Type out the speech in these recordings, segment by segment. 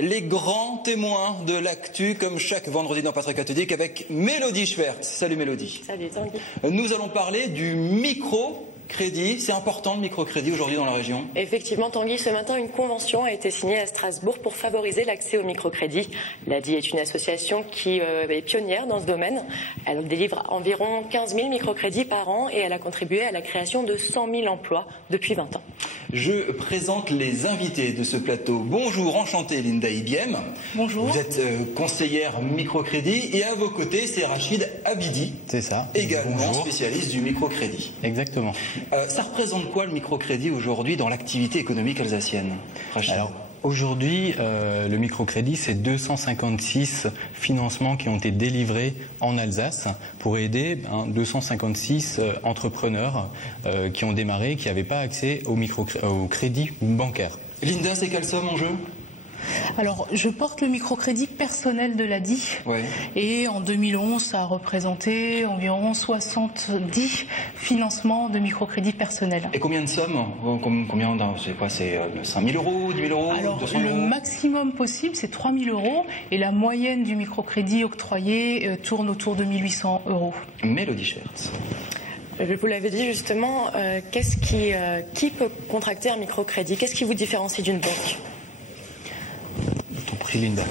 Les grands témoins de l'actu, comme chaque vendredi dans Patrick Cathodique, avec Mélodie Schwertz. Salut Mélodie. Salut Tanguy. Nous allons parler du microcrédit. C'est important le microcrédit aujourd'hui dans la région. Effectivement Tanguy, ce matin une convention a été signée à Strasbourg pour favoriser l'accès au microcrédit. L'ADI est une association qui est pionnière dans ce domaine. Elle délivre environ 15 000 microcrédits par an et elle a contribué à la création de 100 000 emplois depuis 20 ans. Je présente les invités de ce plateau. Bonjour, enchantée Linda Ibiem. Bonjour. Vous êtes conseillère microcrédit et à vos côtés c'est Rachid Abidi. C'est ça. Également Bonjour. spécialiste du microcrédit. Exactement. Ça représente quoi le microcrédit aujourd'hui dans l'activité économique alsacienne, Rachid? Alors, aujourd'hui, le microcrédit, c'est 256 financements qui ont été délivrés en Alsace pour aider 256 entrepreneurs qui ont démarré, qui n'avaient pas accès au crédit bancaire. Linda, c'est quelle somme en jeu? Alors, je porte le microcrédit personnel de l'ADI. Ouais. Et en 2011, ça a représenté environ 70 financements de microcrédit personnel. Et combien de sommes? Combien? C'est quoi? C'est 5 000 euros, 10 000 euros, Alors, 200 le euros? maximum possible, c'est 3 000 euros. Et la moyenne du microcrédit octroyé tourne autour de 1 800 euros. Mélodie Schwertz. Vous l'avez dit justement, qui peut contracter un microcrédit? Qu'est-ce qui vous différencie d'une banque? Ton prix, Linda.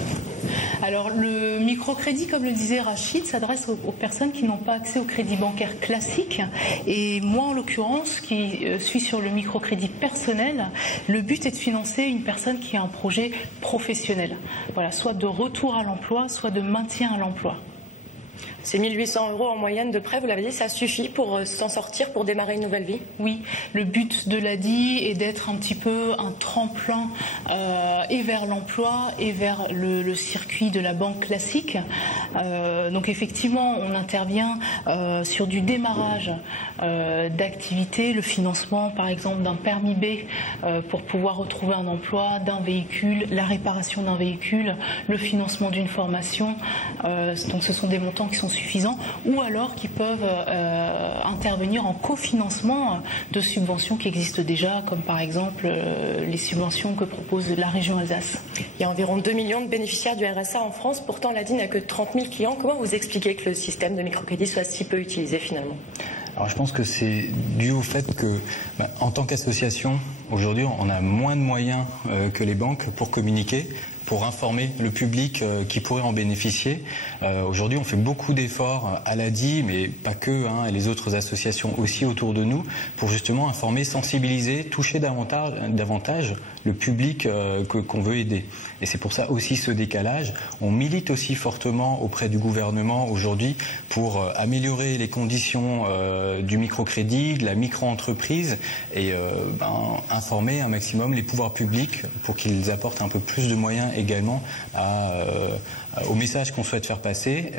Alors, le microcrédit, comme le disait Rachid, s'adresse aux personnes qui n'ont pas accès au crédit bancaire classique. Et moi, en l'occurrence, qui suis sur le microcrédit personnel, le but est de financer une personne qui a un projet professionnel. Voilà, soit de retour à l'emploi, soit de maintien à l'emploi. Ces 1 800 euros en moyenne de prêt, vous l'avez dit, ça suffit pour s'en sortir, pour démarrer une nouvelle vie? Oui, le but de l'ADI est d'être un petit peu un tremplin et vers l'emploi et vers le circuit de la banque classique. Donc effectivement, on intervient sur du démarrage d'activités, le financement par exemple d'un permis B pour pouvoir retrouver un emploi, d'un véhicule, la réparation d'un véhicule, le financement d'une formation. Donc ce sont des montants qui sont suffisants, ou alors qui peuvent intervenir en cofinancement de subventions qui existent déjà, comme par exemple les subventions que propose la région Alsace. Il y a environ 2 millions de bénéficiaires du RSA en France, pourtant l'ADI n'a que 30 000 clients. Comment vous expliquez que le système de microcrédit soit si peu utilisé finalement? Alors, je pense que c'est dû au fait que, en tant qu'association, aujourd'hui, on a moins de moyens que les banques pour communiquer, pour informer le public qui pourrait en bénéficier. Aujourd'hui, on fait beaucoup d'efforts à l'ADI, mais pas que, et les autres associations aussi autour de nous, pour justement informer, sensibiliser, toucher davantage le public qu'on veut aider. Et c'est pour ça aussi ce décalage. On milite aussi fortement auprès du gouvernement aujourd'hui pour améliorer les conditions du microcrédit, de la micro-entreprise et informer un maximum les pouvoirs publics pour qu'ils apportent un peu plus de moyens également au message qu'on souhaite faire passer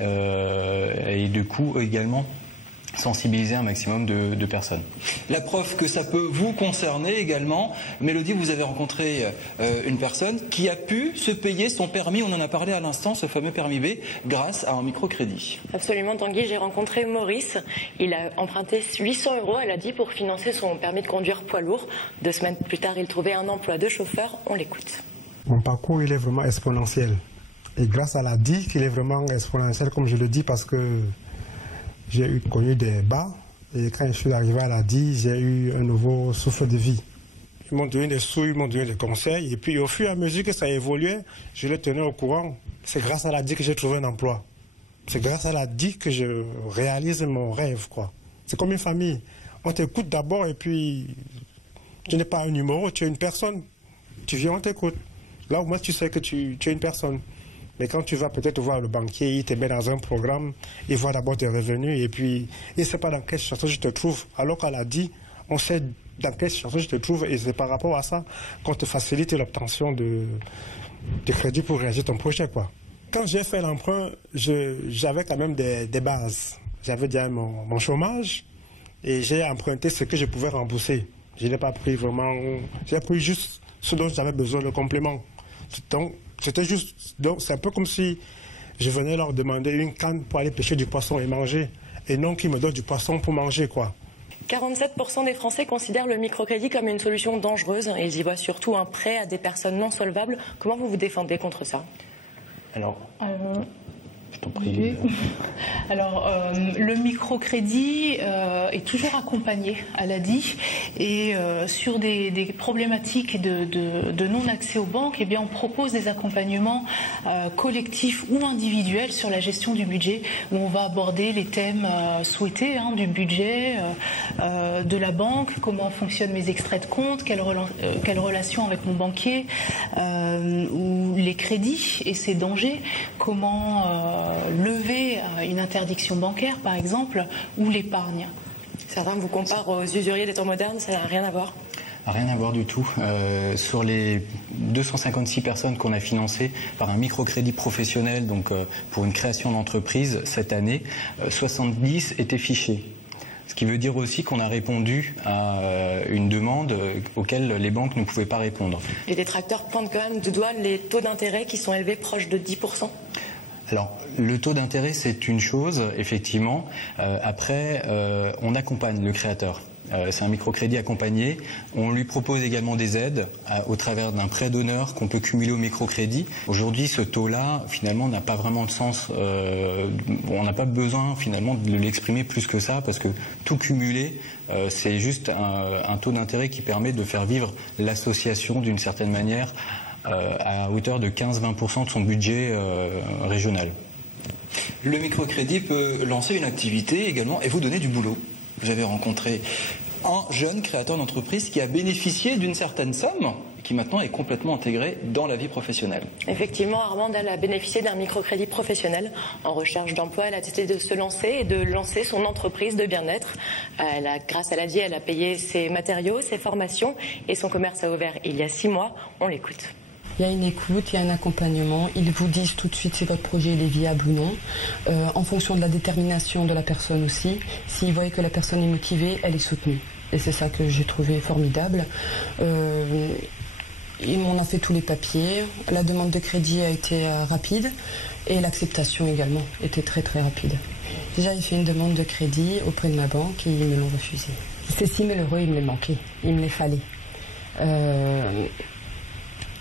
et du coup également sensibiliser un maximum de personnes. La preuve que ça peut vous concerner également. Mélodie, vous avez rencontré une personne qui a pu se payer son permis, on en a parlé à l'instant, ce fameux permis B, grâce à un microcrédit. Absolument Tanguy, j'ai rencontré Maurice, il a emprunté 800 euros à l'ADI pour financer son permis de conduire poids lourd. 2 semaines plus tard, il trouvait un emploi de chauffeur, on l'écoute. Mon parcours, il est vraiment exponentiel. Et grâce à l'ADI, qu'il est vraiment exponentiel, comme je le dis, parce que j'ai connu des bas, et quand je suis arrivé à l'ADI, j'ai eu un nouveau souffle de vie. Ils m'ont donné des sous, ils m'ont donné des conseils, et puis au fur et à mesure que ça évoluait, je les tenais au courant. C'est grâce à l'ADI que j'ai trouvé un emploi. C'est grâce à l'ADI que je réalise mon rêve, quoi. C'est comme une famille. On t'écoute d'abord, et puis tu n'es pas un numéro, tu es une personne. Tu viens, on t'écoute. Là, au moins, tu sais que tu es une personne. Mais quand tu vas peut-être voir le banquier, il te met dans un programme, il voit d'abord tes revenus et puis il ne sait pas dans quelle situation je te trouve. Alors qu'elle a dit, on sait dans quelle situation je te trouve et c'est par rapport à ça qu'on te facilite l'obtention de crédit pour réaliser ton projet, quoi. Quand j'ai fait l'emprunt, j'avais quand même des bases. J'avais déjà mon chômage et j'ai emprunté ce que je pouvais rembourser. Je n'ai pas pris vraiment... J'ai pris juste ce dont j'avais besoin, le complément. Donc, c'était juste... Donc, c'est un peu comme si je venais leur demander une canne pour aller pêcher du poisson et manger. Et non qu'ils me donnent du poisson pour manger, quoi. 47% des Français considèrent le microcrédit comme une solution dangereuse. Ils y voient surtout un prêt à des personnes non solvables. Comment vous vous défendez contre ça? Alors, je t'en prie. Alors, le microcrédit est toujours accompagné à l'ADI et sur des problématiques de non-accès aux banques, eh bien, on propose des accompagnements collectifs ou individuels sur la gestion du budget, où on va aborder les thèmes souhaités du budget, de la banque, comment fonctionnent mes extraits de compte, quelle relation avec mon banquier, ou les crédits et ses dangers, comment lever une interdiction bancaire, par exemple, ou l'épargne. Certains vous comparent aux usuriers des temps modernes, ça n'a rien à voir? Rien à voir du tout. Sur les 256 personnes qu'on a financées par un microcrédit professionnel, donc pour une création d'entreprise cette année, 70 étaient fichés. Ce qui veut dire aussi qu'on a répondu à une demande auquel les banques ne pouvaient pas répondre. Les détracteurs pointent quand même du doigt les taux d'intérêt qui sont élevés, proches de 10%. Alors, le taux d'intérêt, c'est une chose, effectivement. Après, on accompagne le créateur. C'est un microcrédit accompagné. On lui propose également des aides au travers d'un prêt d'honneur qu'on peut cumuler au microcrédit. Aujourd'hui, ce taux-là, finalement, n'a pas vraiment de sens. On n'a pas besoin, finalement, de l'exprimer plus que ça, parce que tout cumulé, c'est juste un taux d'intérêt qui permet de faire vivre l'association d'une certaine manière à hauteur de 15-20% de son budget régional. Le microcrédit peut lancer une activité également et vous donner du boulot. Vous avez rencontré un jeune créateur d'entreprise qui a bénéficié d'une certaine somme et qui maintenant est complètement intégré dans la vie professionnelle. Effectivement, Armande, elle a bénéficié d'un microcrédit professionnel. En recherche d'emploi, elle a décidé de se lancer et de lancer son entreprise de bien-être. Grâce à l'ADI, elle a payé ses matériaux, ses formations et son commerce a ouvert il y a 6 mois. On l'écoute. Il y a une écoute, il y a un accompagnement. Ils vous disent tout de suite si votre projet il est viable ou non, en fonction de la détermination de la personne aussi. S'ils voient que la personne est motivée, elle est soutenue. Et c'est ça que j'ai trouvé formidable. On a fait tous les papiers. La demande de crédit a été rapide et l'acceptation également était très très rapide. Déjà, j'ai fait une demande de crédit auprès de ma banque et ils me l'ont refusé. Ces 6 000 euros, il me les manquait, il me les fallait.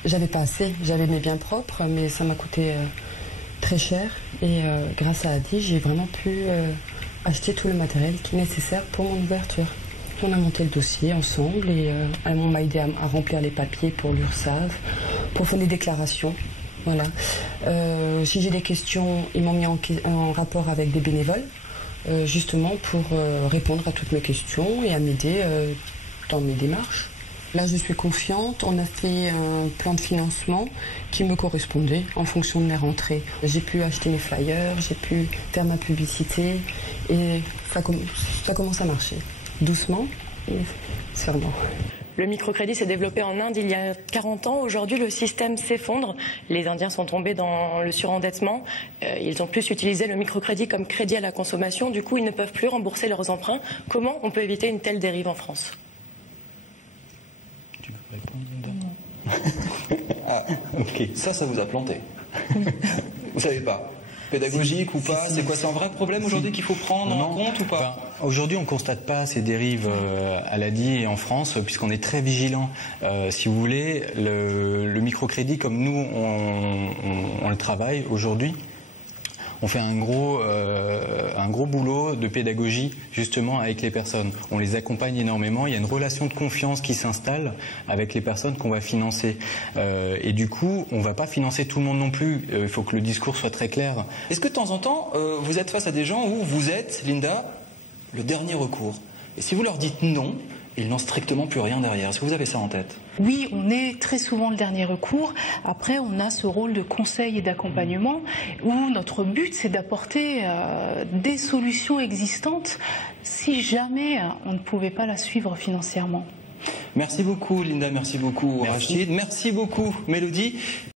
J'avais pas assez, j'avais mes biens propres, mais ça m'a coûté très cher. Et grâce à Adi, j'ai vraiment pu acheter tout le matériel qui est nécessaire pour mon ouverture. On a monté le dossier ensemble et on m'a aidé à remplir les papiers pour l'URSSAF, pour faire les déclarations. Voilà. Si j'ai des questions, ils m'ont mis en rapport avec des bénévoles, justement pour répondre à toutes mes questions et à m'aider dans mes démarches. Là, je suis confiante. On a fait un plan de financement qui me correspondait en fonction de mes rentrées. J'ai pu acheter mes flyers, j'ai pu faire ma publicité et ça commence à marcher. Doucement, mais sûrement. Le microcrédit s'est développé en Inde il y a 40 ans. Aujourd'hui, le système s'effondre. Les Indiens sont tombés dans le surendettement. Ils ont plus utilisé le microcrédit comme crédit à la consommation. Du coup, ils ne peuvent plus rembourser leurs emprunts. Comment on peut éviter une telle dérive en France ? Tu peux répondre, Linda ? Ah, ok. Ça vous a planté. Vous savez pas. Pédagogique ou pas, c'est quoi? C'est un vrai problème aujourd'hui qu'il faut prendre en compte ou pas? Aujourd'hui, on ne constate pas ces dérives à l'ADI et en France, puisqu'on est très vigilant. Si vous voulez, le microcrédit, comme nous, on le travaille aujourd'hui, on fait un gros boulot de pédagogie justement avec les personnes. On les accompagne énormément. Il y a une relation de confiance qui s'installe avec les personnes qu'on va financer. Et du coup, on ne va pas financer tout le monde non plus. Il faut que le discours soit très clair. Est-ce que de temps en temps, vous êtes face à des gens où vous êtes, Linda, le dernier recours? Et si vous leur dites non, ils n'ont strictement plus rien derrière. Est-ce que vous avez ça en tête? Oui, on est très souvent le dernier recours. Après, on a ce rôle de conseil et d'accompagnement où notre but, c'est d'apporter des solutions existantes si jamais on ne pouvait pas la suivre financièrement. Merci beaucoup, Linda. Merci beaucoup, Rachid. Merci beaucoup, Mélodie.